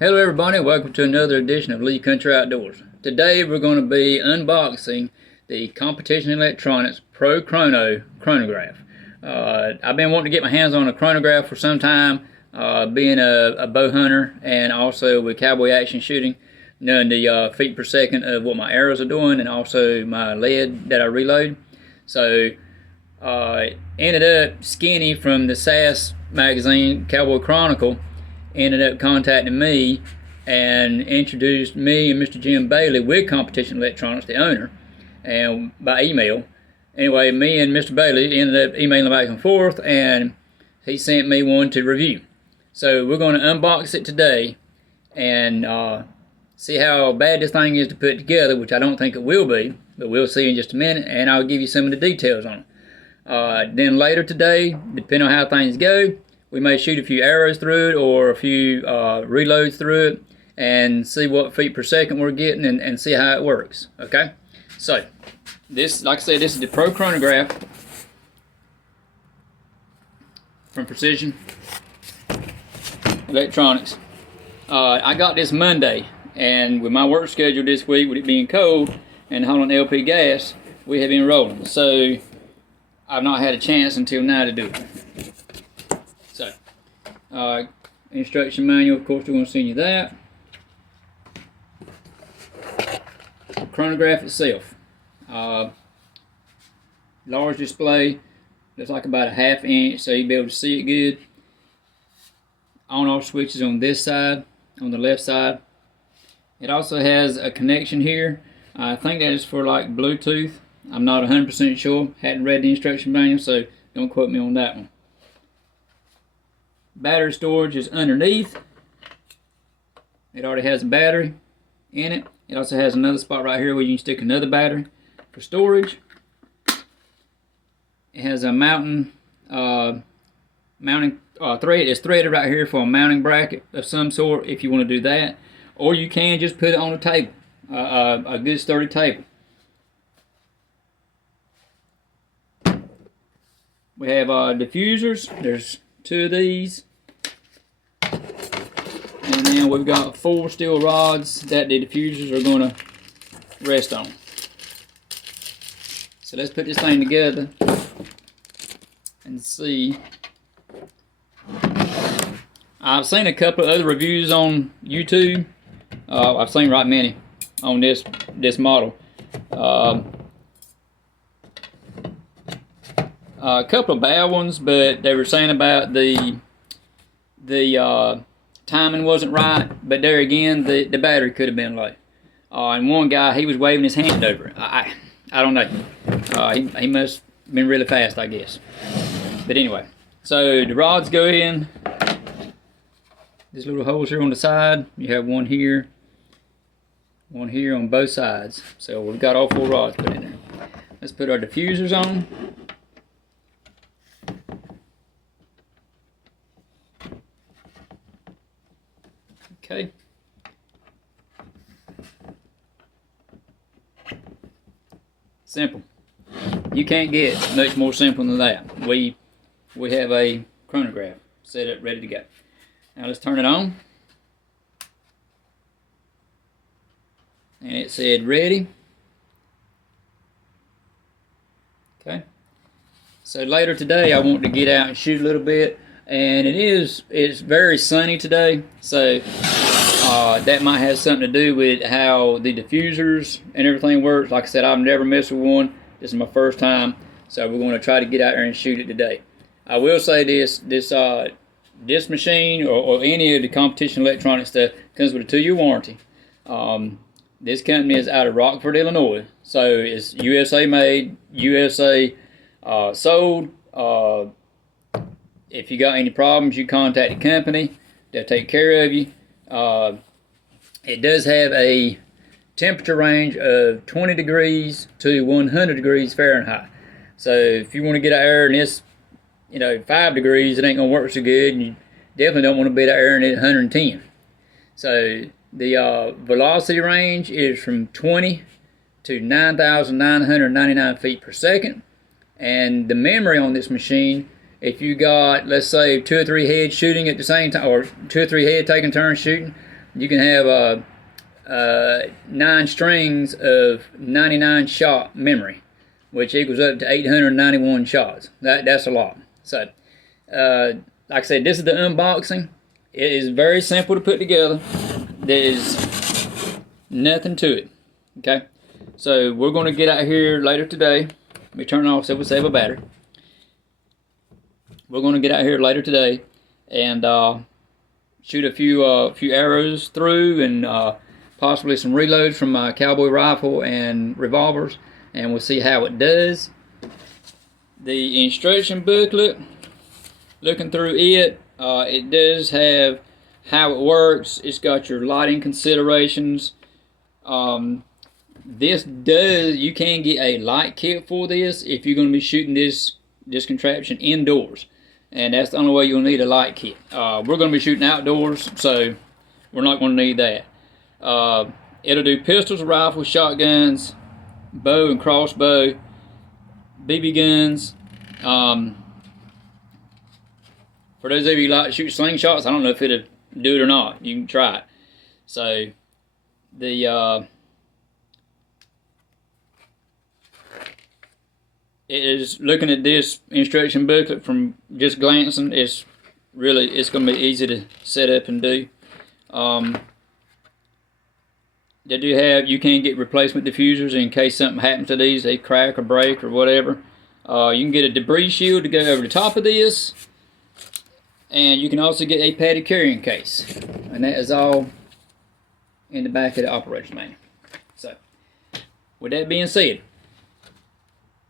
Hello everybody, welcome to another edition of Lee Country Outdoors. Today we're going to be unboxing the Competition Electronics ProChrono chronograph. I've been wanting to get my hands on a chronograph for some time, being a bow hunter and also with cowboy action shooting, knowing the feet per second of what my arrows are doing and also my lead that I reload. So ended up Skinny from the SAS magazine, Cowboy Chronicle, ended up contacting me and introduced me and Mr. Jim Bailey with Competition Electronics, the owner, and by email. Anyway, me and Mr. Bailey ended up emailing back and forth, and he sent me one to review. So we're going to unbox it today and see how bad this thing is to put together, which I don't think it will be, but we'll see in just a minute, and I'll give you some of the details on it. Then later today, depending on how things go, we may shoot a few arrows through it or a few reloads through it and see what feet per second we're getting and see how it works. Okay, so this, like I said, this is the Pro Chronograph from Precision Electronics. I got this Monday, and with my work schedule this week, with it being cold and hauling LP gas, we have been rolling. So I've not had a chance until now to do it. So, instruction manual, of course, we're going to send you that. Chronograph itself. Large display, looks like about a ½ inch, so you'll be able to see it good. On-off switches on this side, on the left side. It also has a connection here. I think that is for like Bluetooth. I'm not 100% sure. Hadn't read the instruction manual, so don't quote me on that one. Battery storage is underneath. It already has a battery in it. It also has another spot right here where you can stick another battery for storage. It has a mounting thread. It's threaded right here for a mounting bracket of some sort if you want to do that, or you can just put it on a table, a good sturdy table. We have diffusers. There's 2 of these. And then we've got 4 steel rods that the diffusers are going to rest on. So let's put this thing together and see. I've seen a couple of other reviews on YouTube. I've seen right many on this model. A couple of bad ones, but they were saying about the timing wasn't right, but there again, the battery could have been low. And one guy, he was waving his hand over it. I don't know. He must have been really fast, I guess. But anyway, so the rods go in. These little holes here on the side. You have one here on both sides. So we've got all 4 rods put in there. Let's put our diffusers on. Okay. Simple. You can't get much more simple than that. We have a chronograph set up, ready to go. Now let's turn it on. And it said ready. Okay. So later today I want to get out and shoot a little bit, and it's very sunny today, so that might have something to do with how the diffusers and everything works. Like I said, I've never messed with one. This is my first time, so we're going to try to get out there and shoot it today. I will say this machine or any of the Competition Electronics stuff comes with a 2-year warranty. This company is out of Rockford, Illinois, so it's USA made, USA sold. If you got any problems, you contact the company. They'll take care of you. It does have a temperature range of 20 degrees to 100 degrees Fahrenheit. So if you want to get out there and it's 5 degrees, it ain't gonna work so good, and you definitely don't want to be out there and at 110. So the velocity range is from 20 to 9,999 feet per second, and the memory on this machine, if you got, let's say, 2 or 3 heads shooting at the same time, or 2 or 3 heads taking turns shooting, you can have 9 strings of 99 shot memory, which equals up to 891 shots. That's a lot. So, like I said, this is the unboxing. It is very simple to put together. There is nothing to it. Okay, so we're going to get out here later today. Let me turn it off so we save a battery. We're going to get out here later today and shoot a few arrows through, and possibly some reloads from my cowboy rifle and revolvers, and we'll see how it does. The instruction booklet, looking through it, it does have how it works. It's got your lighting considerations. You can get a light kit for this if you're going to be shooting this contraption indoors, and that's the only way you'll need a light kit. We're going to be shooting outdoors, so we're not going to need that. It'll do pistols, rifles, shotguns, bow and crossbow, BB guns. For those of you who like to shoot slingshots, I don't know if it'll do it or not. You can try it. So it is, looking at this instruction booklet from just glancing, it's going to be easy to set up and do. They do have, you can get replacement diffusers in case something happens to these, they crack or break or whatever. You can get a debris shield to go over the top of this, and you can also get a padded carrying case, and that is all in the back of the operations manual. So, with that being said,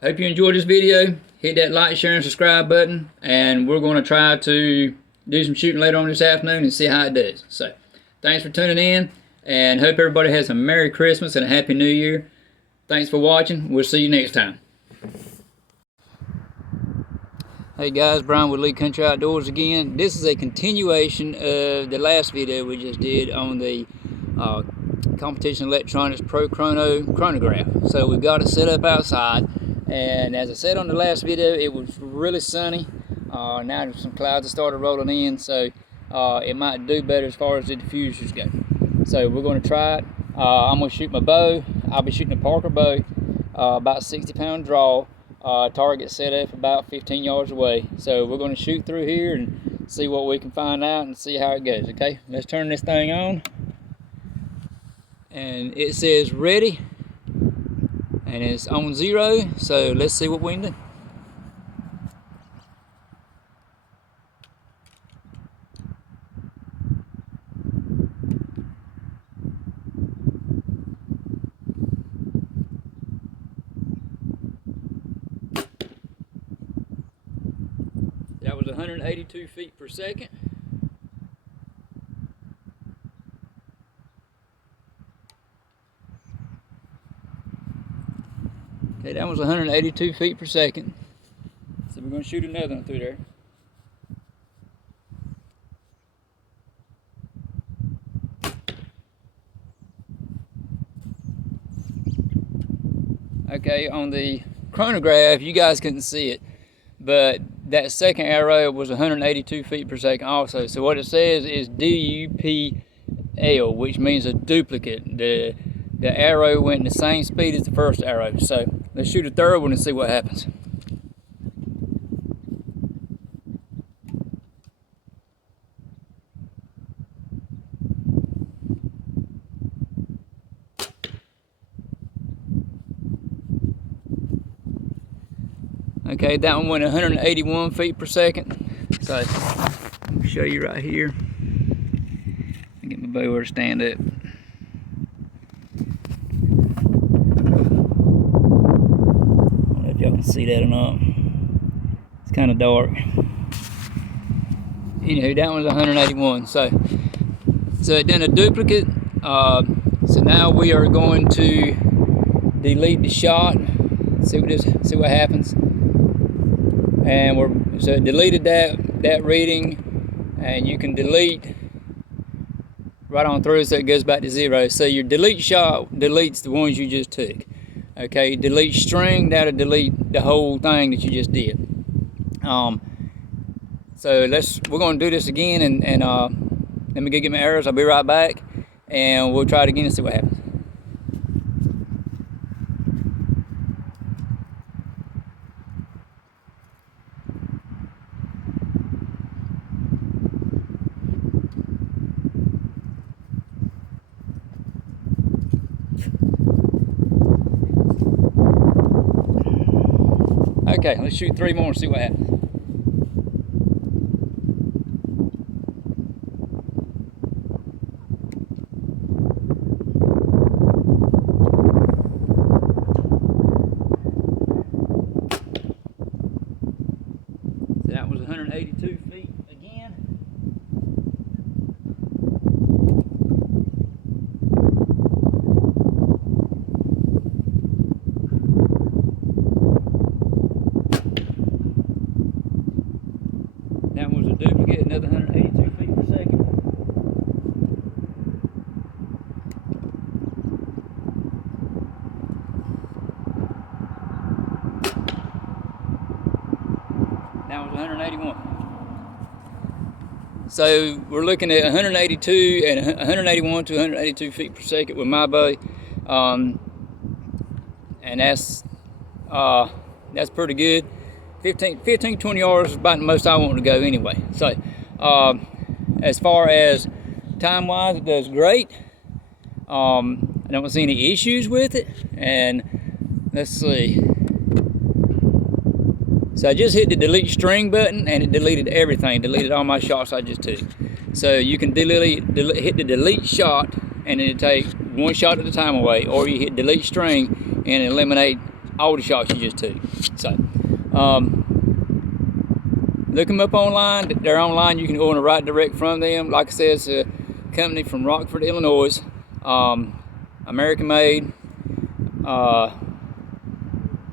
hope you enjoyed this video. Hit that like, share, and subscribe button, and we're going to try to do some shooting later on this afternoon and see how it does. So, thanks for tuning in, and hope everybody has a Merry Christmas and a Happy New Year. Thanks for watching. We'll see you next time. Hey guys, Brian with Elite Country Outdoors again. This is a continuation of the last video we just did on the Competition Electronics ProChrono chronograph. So we've got it set up outside, and as I said on the last video, it was really sunny. Now some clouds have started rolling in, so it might do better as far as the diffusers go. So we're going to try it. I'm going to shoot my bow. I'll be shooting a Parker bow, about 60-pound draw. Target set up about 15 yards away. So we're going to shoot through here and see what we can find out and see how it goes. Okay, let's turn this thing on. And it says ready, and it's on 0. So let's see what we can do. That was 182 feet per second. Okay, that was 182 feet per second. So we're going to shoot another one through there. Okay, on the chronograph, you guys couldn't see it, but that second arrow was 182 feet per second also. So what it says is DUPL, which means a duplicate. The arrow went in the same speed as the first arrow. So let's shoot a third one and see what happens. Okay, that one went 181 feet per second. So, I'll show you right here. I'll get my bow where to stand up. I don't know if y'all can see that or not. It's kind of dark. Anywho, that one's 181. So it done a duplicate. So now we are going to delete the shot. See what happens. And so it deleted that reading, and you can delete right on through, so it goes back to 0. So your delete shot deletes the ones you just took. Okay, delete string, that'll delete the whole thing that you just did. So we're going to do this again, and let me go get my arrows. I'll be right back, and we'll try it again and see what happens. Okay, let's shoot 3 more and see what happens. That was 182 feet again. That was a duplicate, another 182 feet per second. That was 181. So we're looking at 182 and 181 to 182 feet per second with my bow, and that's pretty good. 15, 20 yards is about the most I want to go anyway. So as far as time wise, it does great. I don't see any issues with it. And let's see. So I just hit the delete string button and it deleted everything, deleted all my shots I just took. So you can hit the delete shot and it'll take 1 shot at a time away, or you hit delete string and eliminate all the shots you just took. So look them up online. They're online. You can go in the right direct from them. Like I said, it's a company from Rockford, Illinois. American made.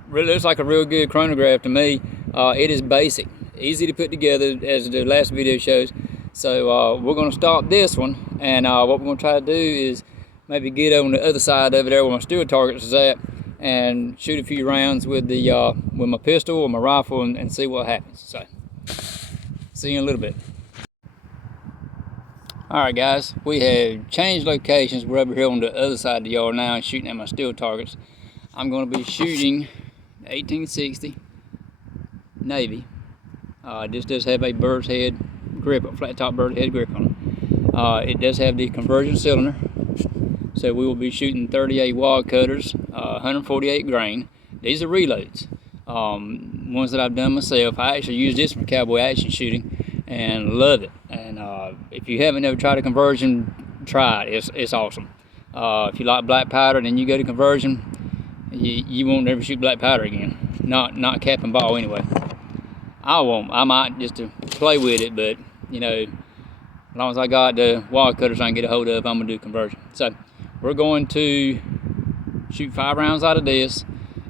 Really looks like a real good chronograph to me. It is basic, easy to put together, as the last video shows. So we're going to stop this one, and what we're going to try to do is maybe get on the other side over there where my steel targets is at, and shoot a few rounds with the with my pistol or my rifle, and see what happens. So see you in a little bit. Alright guys, we have changed locations. We're over here on the other side of the yard now and shooting at my steel targets. I'm going to be shooting 1860 Navy. This does have a bird's head grip, a flat top bird's head grip on it. It does have the conversion cylinder. So we will be shooting 38 wad cutters, 148 grain. These are reloads, ones that I've done myself. I actually use this for cowboy action shooting and love it. And if you haven't ever tried a conversion, try it. It's awesome. If you like black powder, then you go to conversion. You won't ever shoot black powder again. Not cap and ball anyway. I won't. I might just to play with it, but you know, as long as I got the wad cutters I can get a hold of, I'm gonna do conversion. So we're going to shoot 5 rounds out of this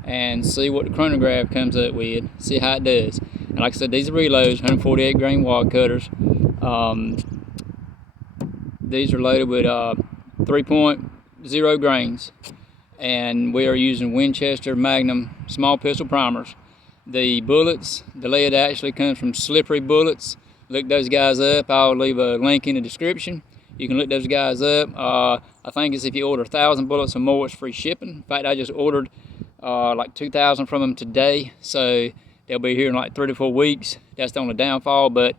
and see what the chronograph comes up with, see how it does. And like I said, these are reloads, 148 grain wad cutters. These are loaded with 3.0 grains, and we are using Winchester Magnum small pistol primers. The bullets, the lead actually comes from Slippery Bullets. Look those guys up. I'll leave a link in the description. You can look those guys up. I think it's if you order 1,000 bullets or more, it's free shipping. In fact, I just ordered like 2,000 from them today, so they'll be here in like 3 to 4 weeks. That's the only downfall, but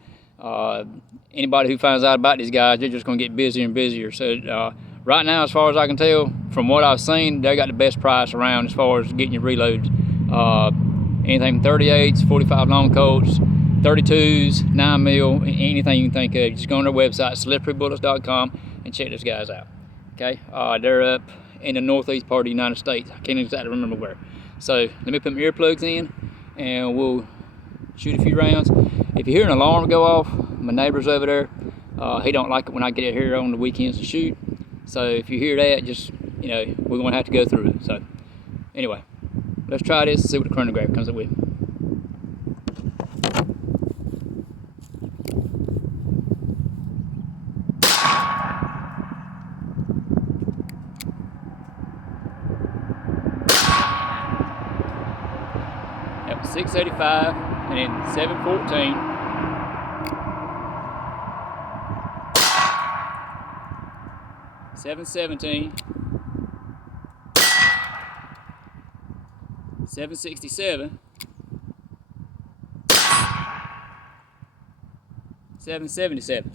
anybody who finds out about these guys, they're just going to get busier and busier. So right now, as far as I can tell, from what I've seen, they got the best price around as far as getting your reloads. Anything from 38s, 45 long Colts, 32s, 9mm, anything you can think of. Just go on their website, slipperybullets.com, and check those guys out. Okay, they're up in the northeast part of the United States. I can't exactly remember where. So let me put my earplugs in, and we'll shoot a few rounds. If you hear an alarm go off, my neighbor's over there. He don't like it when I get out here on the weekends to shoot. So if you hear that, just, you know, we're going to have to go through it. So anyway, let's try this and see what the chronograph comes up with. That was 685 and then 714. 717, 767, 777.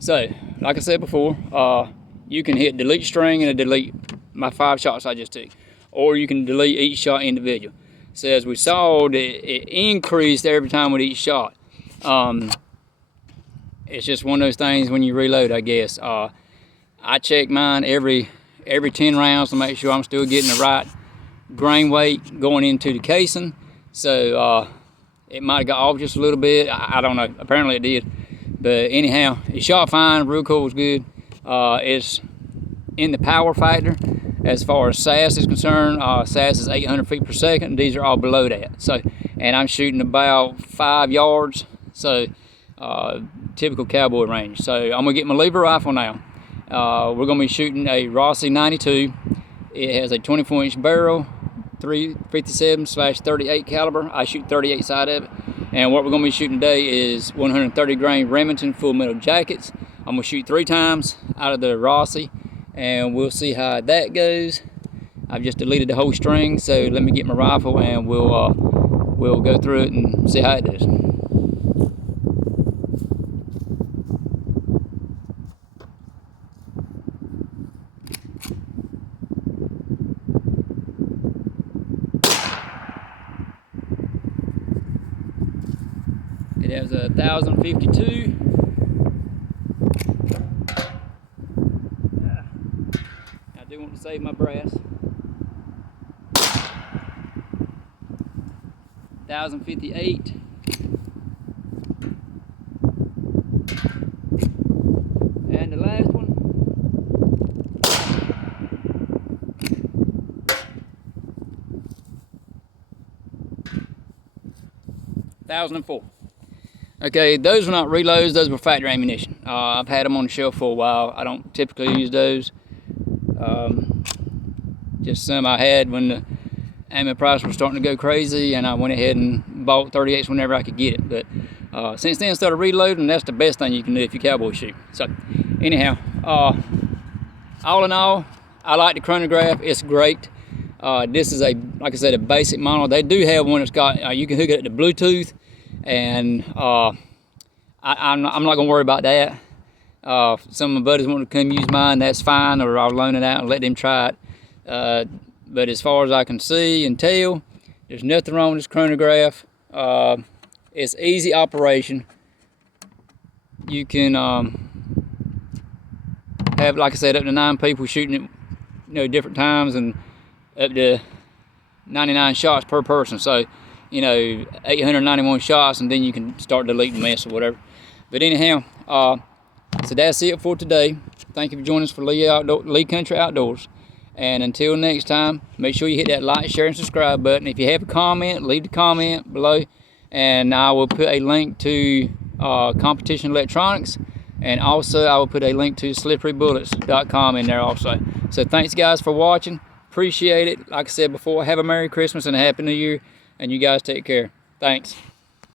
So, like I said before, you can hit delete string and delete my 5 shots I just took, or you can delete each shot individual. So as we saw, it increased every time with each shot. It's just one of those things when you reload, I guess. I check mine every 10 rounds to make sure I'm still getting the right grain weight going into the casing. So it might have got off just a little bit. I don't know. Apparently it did. But anyhow, it shot fine. Recoil was good. It's in the power factor. As far as SAS is concerned, SAS is 800 feet per second. These are all below that. So, and I'm shooting about 5 yards. So, typical cowboy range. So I'm gonna get my lever rifle now. We're gonna be shooting a Rossi 92. It has a 24-inch barrel, 357/38 caliber. I shoot 38 side of it. And what we're gonna be shooting today is 130 grain Remington full metal jackets. I'm gonna shoot 3 times out of the Rossi, and we'll see how that goes. I've just deleted the whole string, so let me get my rifle and we'll go through it and see how it does. It has a 1052. I do want to save my brass. 1058. And the last one. 1004. Okay, those were not reloads, those were factory ammunition. I've had them on the shelf for a while. I don't typically use those. Just some I had when the ammo price was starting to go crazy, and I went ahead and bought 38s whenever I could get it. But since then I started reloading. That's the best thing you can do if you cowboy shoot. So anyhow, all in all, I like the chronograph. It's great. This is like I said, a basic model. They do have one that's got, you can hook it up to Bluetooth, and I'm not gonna worry about that. Some of my buddies want to come use mine, that's fine, or I'll loan it out and let them try it. But as far as I can see and tell, there's nothing wrong with this chronograph. It's easy operation. You can have, like I said, up to 9 people shooting it, different times, and up to 99 shots per person. So, 891 shots, and then you can start deleting mess or whatever. But anyhow, so that's it for today. Thank you for joining us for Lee Country Outdoors. And until next time, make sure you hit that like, share, and subscribe button. If you have a comment, leave the comment below, and I will put a link to Competition Electronics, and also I will put a link to slipperybullets.com in there also. So thanks guys for watching. Appreciate it. Like I said before, have a Merry Christmas and a Happy New Year, and you guys take care. Thanks.